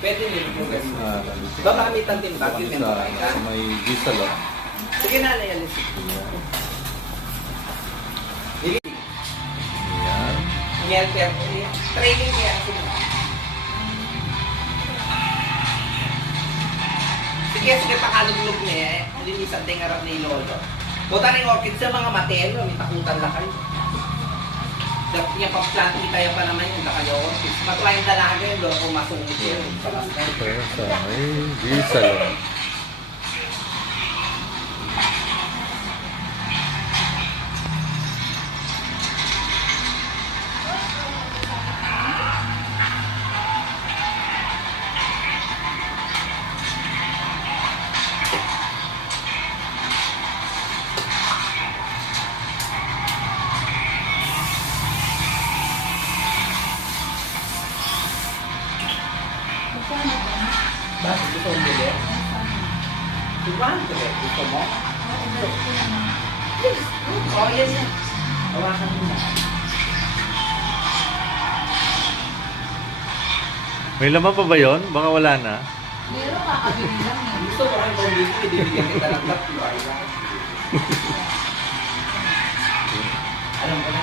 Pwede nilupugan mo. Babamit ang timbag, yun yung makain ka. Sa may gisalo. Sige na, nayalis. Yan. Ngelter. Training kaya. Sige, pakaluglog niya eh. Linisan din harap ni Lolo. Buta rin orchid sa mga matelo, may takutan lang kayo. Dapat niya pag-planting tayo pa naman yung kayo orchid. Matuwa yung dalaga yun, doon kung masungit yun. Ito sa may gisalo. Bakit gusto mong bili? Gusto mo? Oo, yan yan. Hawakan mo na. May laman pa ba yun? Baka wala na. Meron kakabili lang eh. Gusto mo kayo pang bili, bibigyan kita ng tatlo. Alam ko na,